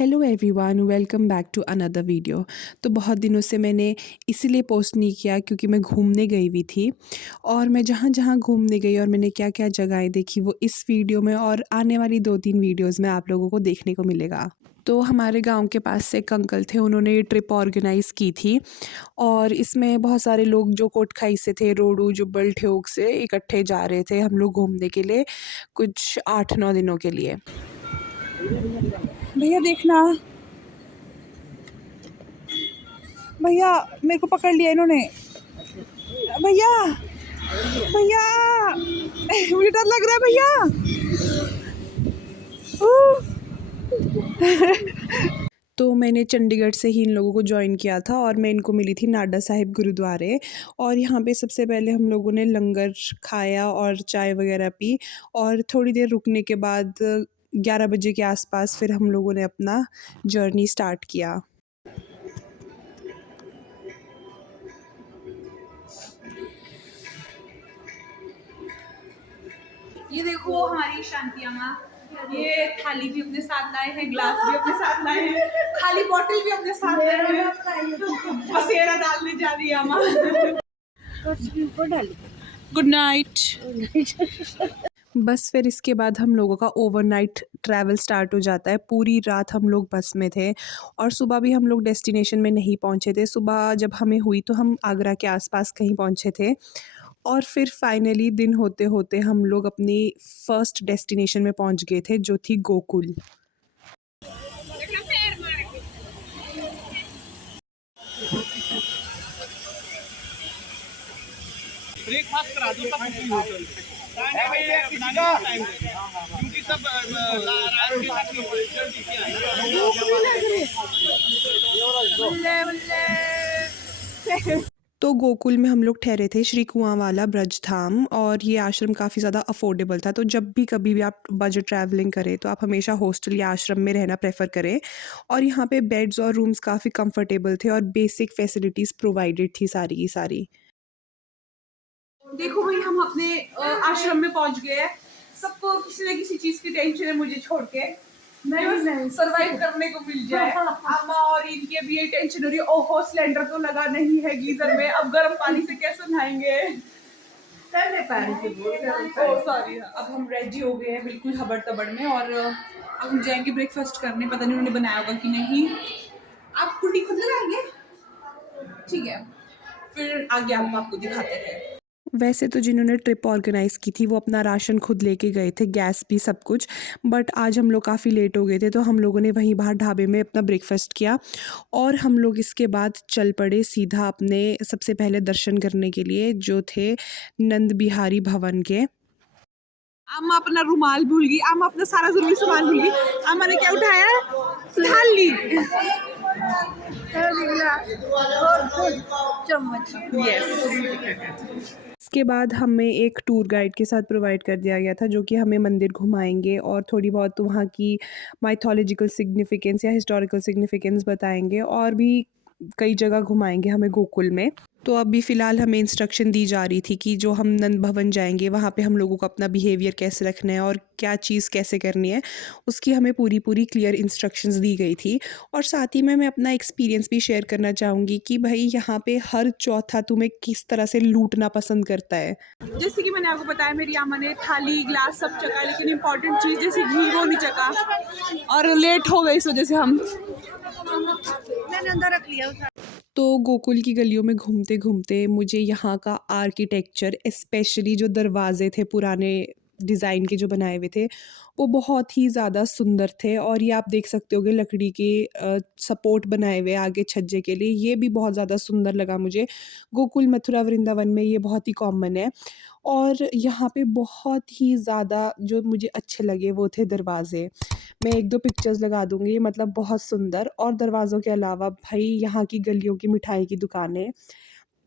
Hello everyone, welcome back to another video. तो बहुत दिनों से मैंने इसीलिए पोस्ट नहीं किया क्योंकि मैं घूमने गई हुई थी और मैं जहाँ जहाँ घूमने गई और मैंने क्या क्या जगहें देखी वो इस वीडियो में और आने वाली 2-3 वीडियोस में आप लोगों को देखने को मिलेगा। तो हमारे गांव के पास से एक अंकल थे, उन्होंने ये ट्रिप ऑर्गेनाइज़ की थी और इसमें बहुत सारे लोग जो कोटखाई से थे, रोडू जुब्बल ठियोग से इकट्ठे जा रहे थे हम लोग घूमने के लिए कुछ 8-9 दिनों के लिए। भैया देखना, भैया मेरे को पकड़ लिया इन्होंने। भैया भैया मुझे डर लग रहा है भैया। तो मैंने चंडीगढ़ से ही इन लोगों को जॉइन किया था और मैं इनको मिली थी नाडा साहिब गुरुद्वारे। और यहाँ पे सबसे पहले हम लोगों ने लंगर खाया और चाय वगैरह पी और थोड़ी देर रुकने के बाद 11 बजे के आसपास फिर हम लोगों ने अपना जर्नी स्टार्ट किया। ये देखो हमारी शांति अम्मा, ये थाली भी अपने साथ लाए हैं, ग्लास भी अपने साथ लाए हैं, खाली बोतल भी अपने साथ लाए हैं। पसेरा डालने जा रही है अम्मा। Good night. बस फिर इसके बाद हम लोगों का ओवरनाइट ट्रैवल स्टार्ट हो जाता है। पूरी रात हम लोग बस में थे और सुबह भी हम लोग डेस्टिनेशन में नहीं पहुंचे थे। सुबह जब हमें हुई तो हम आगरा के आसपास कहीं पहुंचे थे और फिर फाइनली दिन होते होते हम लोग अपनी फर्स्ट डेस्टिनेशन में पहुंच गए थे, जो थी गोकुल। ब्रेकफास्ट करा दो होटल क्योंकि सब रात के तक जल्दी से आएंगे। तो गोकुल में हम लोग ठहरे थे श्री कुआंवाला ब्रज धाम और ये आश्रम काफ़ी ज़्यादा अफोर्डेबल था। तो जब भी कभी भी आप बजट ट्रैवलिंग करें तो आप हमेशा हॉस्टल या आश्रम में रहना प्रेफर करें। और यहाँ पे बेड्स और रूम्स काफ़ी कंफर्टेबल थे और बेसिक फैसिलिटीज़ प्रोवाइडेड थी सारी की सारी। देखो भाई हम अपने आश्रम में पहुंच गए हैं। सबको किसी न किसी चीज की टेंशन है, मुझे छोड़ के नहीं सरवाइव करने को मिल जाए। अम्मा और इनकी अभी ये टेंशन हो रही है, ओहो सिलेंडर तो लगा नहीं है गीजर में, अब गर्म पानी से कैसे नहाएंगे। सॉरी, अब हम रेडी हो गए हैं बिल्कुल हबड़ तबड़ में और अब हम जाएंगे ब्रेकफास्ट करने। पता नहीं उन्होंने बनाया होगा कि नहीं। आप कुंडी खुद लगाएंगे? ठीक है, फिर आगे हम आपको दिखाते हैं। वैसे तो जिन्होंने ट्रिप ऑर्गेनाइज़ की थी वो अपना राशन खुद लेके गए थे, गैस भी सब कुछ। बट आज हम लोग काफ़ी लेट हो गए थे तो हम लोगों ने वहीं बाहर ढाबे में अपना ब्रेकफास्ट किया और हम लोग इसके बाद चल पड़े सीधा अपने सबसे पहले दर्शन करने के लिए, जो थे नंद बिहारी भवन के। अम्मा अपना रुमाल भूल गई, अम्मा अपना सारा जरूरी सामान भूल गई। अम्मा ने क्या उठाया? थाली। चम्मच। यस। इसके बाद हमें एक टूर गाइड के साथ प्रोवाइड कर दिया गया था जो कि हमें मंदिर घुमाएंगे और थोड़ी बहुत वहाँ की माइथोलॉजिकल सिग्निफिकेंस या हिस्टोरिकल सिग्निफिकेंस बताएंगे और भी कई जगह घुमाएंगे हमें गोकुल में। तो अभी फ़िलहाल हमें इंस्ट्रक्शन दी जा रही थी कि जो हम नंद भवन जाएंगे वहाँ पे हम लोगों को अपना बिहेवियर कैसे रखना है और क्या चीज़ कैसे करनी है, उसकी हमें पूरी पूरी क्लियर इंस्ट्रक्शंस दी गई थी। और साथ ही में मैं अपना एक्सपीरियंस भी शेयर करना चाहूँगी कि भाई यहाँ पे हर चौथा तुम्हें किस तरह से लूटना पसंद करता है। जैसे कि मैंने आपको बताया, मेरी अम्मा ने थाली गिलास सब चखा, लेकिन इम्पोर्टेंट चीज़ जैसे घी वो नहीं चखा और लेट हो गई इस वजह से हम मैंने अंदर रख लिया। तो गोकुल की गलियों में घूमते घूमते मुझे यहाँ का आर्किटेक्चर, स्पेशली जो दरवाजे थे पुराने डिज़ाइन के जो बनाए हुए थे, वो बहुत ही ज़्यादा सुंदर थे। और ये आप देख सकते होगे लकड़ी के सपोर्ट बनाए हुए आगे छज्जे के लिए, ये भी बहुत ज़्यादा सुंदर लगा मुझे। गोकुल मथुरा वृंदावन में ये बहुत ही कॉमन है। और यहाँ पे बहुत ही ज़्यादा जो मुझे अच्छे लगे वो थे दरवाज़े। मैं 1-2 पिक्चर्स लगा दूँगी, मतलब बहुत सुंदर। और दरवाज़ों के अलावा भाई यहाँ की गलियों की मिठाई की दुकानें,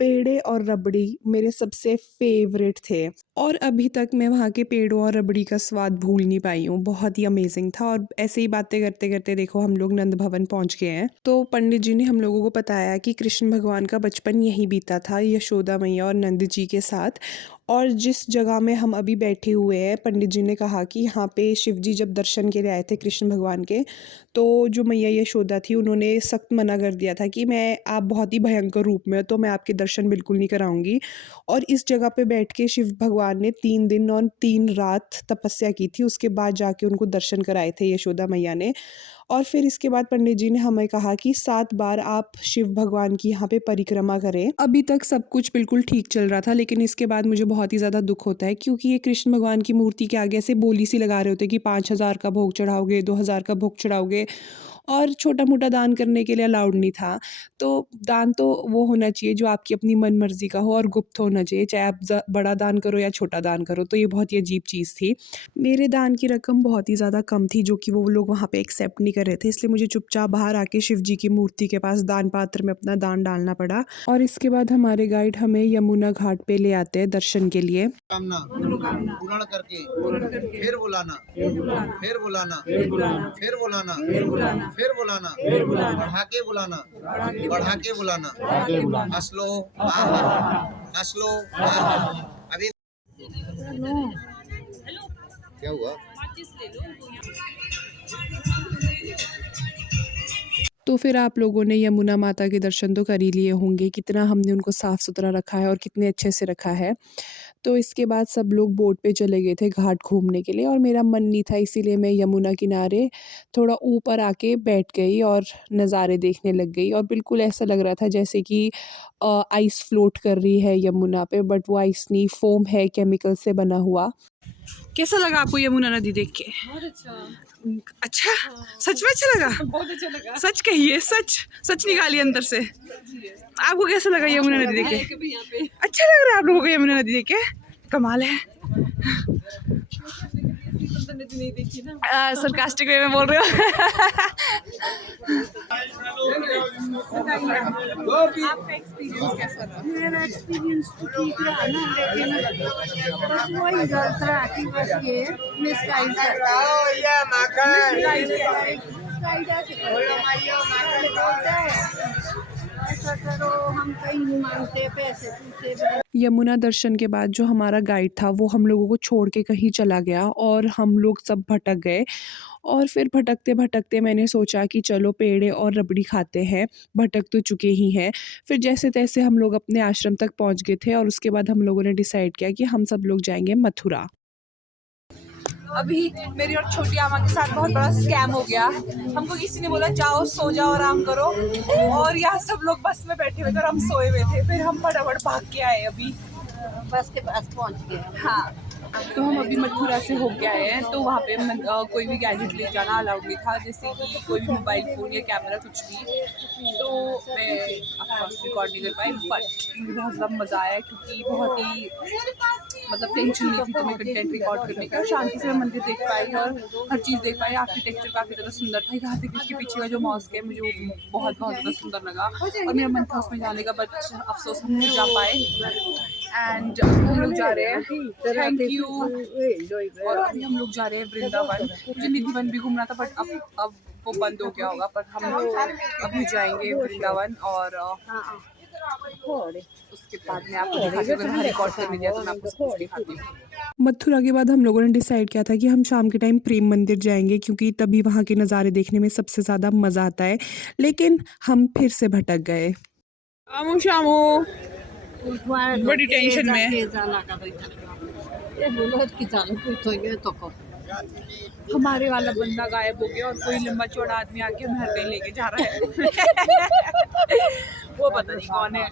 पेड़े और रबड़ी मेरे सबसे फ़ेवरेट थे और अभी तक मैं वहाँ के पेड़ों और रबड़ी का स्वाद भूल नहीं पाई हूँ। बहुत ही अमेज़िंग था। और ऐसे ही बातें करते-करते देखो हम लोग नंद भवन पहुँच गए हैं। तो पंडित जी ने हम लोगों को बताया कि कृष्ण भगवान का बचपन यहीं बीता था, यशोदा मैया और नंद जी के साथ। और जिस जगह में हम अभी बैठे हुए हैं, पंडित जी ने कहा कि यहाँ पे शिव जी जब दर्शन के लिए आए थे कृष्ण भगवान के, तो जो मैया यशोदा थी उन्होंने सख्त मना कर दिया था कि मैं आप बहुत ही भयंकर रूप में हो तो मैं आपके दर्शन बिल्कुल नहीं कराऊंगी। और इस जगह पे बैठ के शिव भगवान ने 3 दिन और 3 रात तपस्या की थी, उसके बाद जाके उनको दर्शन कराए थे यशोदा मैया ने। और फिर इसके बाद पंडित जी ने हमें कहा कि 7 बार आप शिव भगवान की यहाँ पे परिक्रमा करें। अभी तक सब कुछ बिल्कुल ठीक चल रहा था, लेकिन इसके बाद मुझे बहुत ही ज़्यादा दुख होता है क्योंकि ये कृष्ण भगवान की मूर्ति के आगे ऐसे बोली सी लगा रहे होते कि 5,000 का भोग चढ़ाओगे, 2,000 का भोग चढ़ाओगे, और छोटा-मोटा दान करने के लिए अलाउड नहीं था। तो दान तो वो होना चाहिए जो आपकी अपनी मन मर्ज़ी का हो और गुप्त होना चाहिए, चाहे आप बड़ा दान करो या छोटा दान करो, तो ये बहुत ही अजीब चीज़ थी। मेरे दान की रकम बहुत ही ज़्यादा कम थी जो कि वो लोग वहाँ पे एक्सेप्ट नहीं कर रहे थे, इसलिए मुझे चुपचाप बाहर आके शिव जी की मूर्ति के पास दान पात्र में अपना दान डालना पड़ा। और इसके बाद हमारे गाइड हमें यमुना घाट पे ले आते हैं दर्शन के लिए। कामना पूर्ण करके फिर बुलाना, फिर बुलाना, फिर बुलाना, फिर बुलाना, बढ़ा के बुलाना, बढ़ा के बुलाना, हंस लो, हंस लो। अभी क्या हुआ? तो फिर आप लोगों ने यमुना माता के दर्शन तो कर ही लिए होंगे, कितना हमने उनको साफ़ सुथरा रखा है और कितने अच्छे से रखा है। तो इसके बाद सब लोग बोट पे चले गए थे घाट घूमने के लिए और मेरा मन नहीं था, इसीलिए मैं यमुना किनारे थोड़ा ऊपर आके बैठ गई और नज़ारे देखने लग गई। और बिल्कुल ऐसा लग रहा था जैसे कि आइस फ्लोट कर रही है यमुना पे, बट वो आइस नहीं, फोम है केमिकल से बना हुआ। कैसा लगा आपको यमुना नदी देख के? बहुत अच्छा। अच्छा, सच में अच्छा लगा? बहुत अच्छा लगा। सच कहिए, सच सच निकालिए अंदर से। आपको कैसा लगा यमुना नदी देख के? कभी यहाँ पे अच्छा लग रहा है आप लोगों को यमुना नदी देख के? कमाल है। सुंदर नदी नहीं देखी ना। सरकास्टिक वे में बोल रहे हो। आपका एक्सपीरियंस कैसा रहा? मेरा एक्सपीरियंस तो ठीक रहा ना, लेकिन बस वही गलत रहा कि बस ये मिसगाइड ऐसा करो, हम कहीं नहीं मांगते पैसे पूछे। यमुना दर्शन के बाद जो हमारा गाइड था वो हम लोगों को छोड़ के कहीं चला गया और हम लोग सब भटक गए। और फिर भटकते भटकते मैंने सोचा कि चलो पेड़े और रबड़ी खाते हैं, भटक तो चुके ही हैं। फिर जैसे तैसे हम लोग अपने आश्रम तक पहुंच गए थे और उसके बाद हम लोगों ने डिसाइड किया कि हम सब लोग जाएंगे मथुरा। अभी मेरी और छोटी आमा के साथ बहुत बड़ा स्कैम हो गया। हमको किसी ने बोला जाओ सो जाओ आराम करो, और यहाँ सब लोग बस में बैठे हुए थे और हम सोए हुए थे। फिर हम फटाफट भाग के आए अभी बस के पास पहुंच गए। हाँ, तो हम अभी मथुरा से होके आए हैं। तो वहाँ पे कोई भी गैजेट ले जाना अलाउड नहीं था, जैसे कि कोई भी मोबाइल फ़ोन या कैमरा कुछ भी। तो मैं ऑफकोर्स रिकॉर्ड नहीं कर पाई, बट मुझे बहुत ज़्यादा मज़ा आया क्योंकि बहुत ही मतलब टेंशन नहीं थी तो मैं कंटेंट रिकॉर्ड करने का। शांति से मैं मंदिर देख पाई और हर चीज़ देख पाई। आर्किटेक्चर काफ़ी ज़्यादा सुंदर था। यहाँ तक उसके पीछे का जो मॉस्क है मुझे वो बहुत बहुत ज़्यादा सुंदर लगा और मेरा मन था उसमें जाने का, बट अफसोस हम नहीं जा पाए। एंड हम लोग जा रहे हैं, थैंक यू। और अभी हम लोग जा रहे हैं वृंदावन। मुझे निधिवन भी घूमना था बट अब वो बंद हो गया होगा, पर हम अभी जाएंगे वृंदावन। और उसके बाद मैं आपको दिखाती हूँ, अगर मैं रिकॉर्ड करने दिया तो मैं आपको सब कुछ दिखाती हूँ। मथुरा के बाद हम लोगों ने डिसाइड किया था कि हम शाम के टाइम प्रेम मंदिर जाएंगे क्योंकि तभी वहाँ के नज़ारे देखने में सबसे ज़्यादा मज़ा आता है, लेकिन हम फिर से भटक गए। आमू शामू बड़ी टेंशन में। हमारे वाला बंदा गायब हो गया और कोई लंबा चौड़ा आदमी आके हमें हर कहीं लेके जा रहा है। वो पता नहीं कौन है।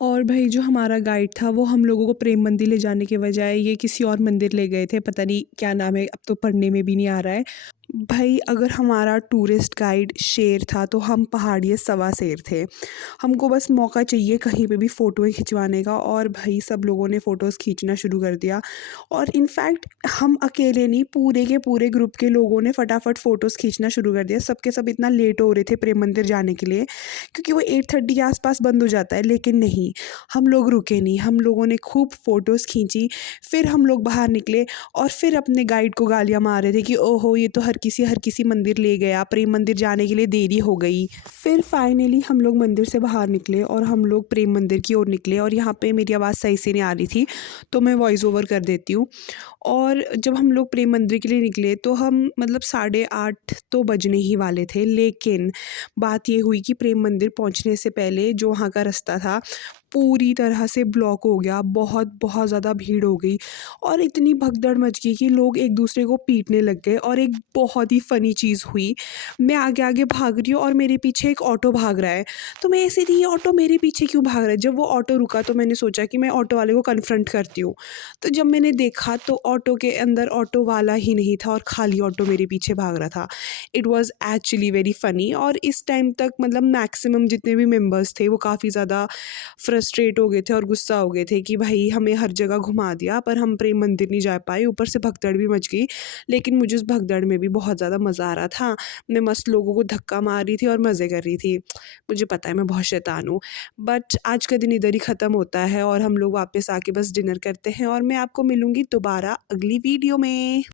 और भाई जो हमारा गाइड था वो हम लोगों को प्रेम मंदिर ले जाने के बजाय ये किसी और मंदिर ले गए थे, पता नहीं क्या नाम है, अब तो पढ़ने में भी नहीं आ रहा है। भाई अगर हमारा टूरिस्ट गाइड शेर था तो हम पहाड़िए सवा शेर थे। हमको बस मौका चाहिए कहीं पे भी फ़ोटो खिंचवाने का, और भाई सब लोगों ने फ़ोटोज़ खींचना शुरू कर दिया। और इनफैक्ट हम अकेले नहीं, पूरे के पूरे ग्रुप के लोगों ने फटाफट फ़ोटोज़ खींचना शुरू कर दिया। सबके सब इतना लेट हो रहे थे प्रेम मंदिर जाने के लिए क्योंकि वो 8:30 के आसपास बंद हो जाता है, लेकिन नहीं, हम लोग रुके नहीं। हम लोगों ने खूब फ़ोटोज़ खींची। फिर हम लोग बाहर निकले और फिर अपने गाइड को गालियाँ मार रहे थे कि ओहो ये तो हर हर किसी मंदिर ले गया, प्रेम मंदिर जाने के लिए देरी हो गई। फिर फाइनली हम लोग मंदिर से बाहर निकले और हम लोग प्रेम मंदिर की ओर निकले और यहाँ पे मेरी आवाज़ सही से नहीं आ रही थी, तो मैं वॉइस ओवर कर देती हूँ। और जब हम लोग प्रेम मंदिर के लिए निकले तो हम मतलब 8:30 तो बजने ही वाले थे, लेकिन बात ये हुई कि प्रेम मंदिर पहुँचने से पहले जो वहाँ का रास्ता था पूरी तरह से ब्लॉक हो गया। बहुत बहुत ज़्यादा भीड़ हो गई और इतनी भगदड़ मच गई कि लोग एक दूसरे को पीटने लग गए। और एक बहुत ही फ़नी चीज़ हुई, मैं आगे आगे भाग रही हूँ और मेरे पीछे एक ऑटो भाग रहा है। तो मैं ऐसे थी, ये ऑटो मेरे पीछे क्यों भाग रहा है? जब वो ऑटो रुका तो मैंने सोचा कि मैं ऑटो वाले को कन्फ्रंट करती हूँ। तो जब मैंने देखा तो ऑटो के अंदर ऑटो वाला ही नहीं था और खाली ऑटो मेरे पीछे भाग रहा था। It was actually very funny. और इस टाइम तक मतलब मैक्सिमम जितने भी मेंबर्स थे वो काफ़ी ज़्यादा फ्रस्ट्रेट हो गए थे और गुस्सा हो गए थे कि भाई हमें हर जगह घुमा दिया पर हम प्रेम मंदिर नहीं जा पाए, ऊपर से भगदड़ भी मच गई। लेकिन मुझे उस भगदड़ में भी बहुत ज़्यादा मज़ा आ रहा था। मैं मस्त लोगों को धक्का मार रही थी और मज़े कर रही थी। मुझे पता है मैं बहुत शैतान हूँ। बट आज का दिन इधर ही ख़त्म होता है और हम लोग वापस आके बस डिनर करते हैं और मैं आपको मिलूँगी दोबारा अगली वीडियो में।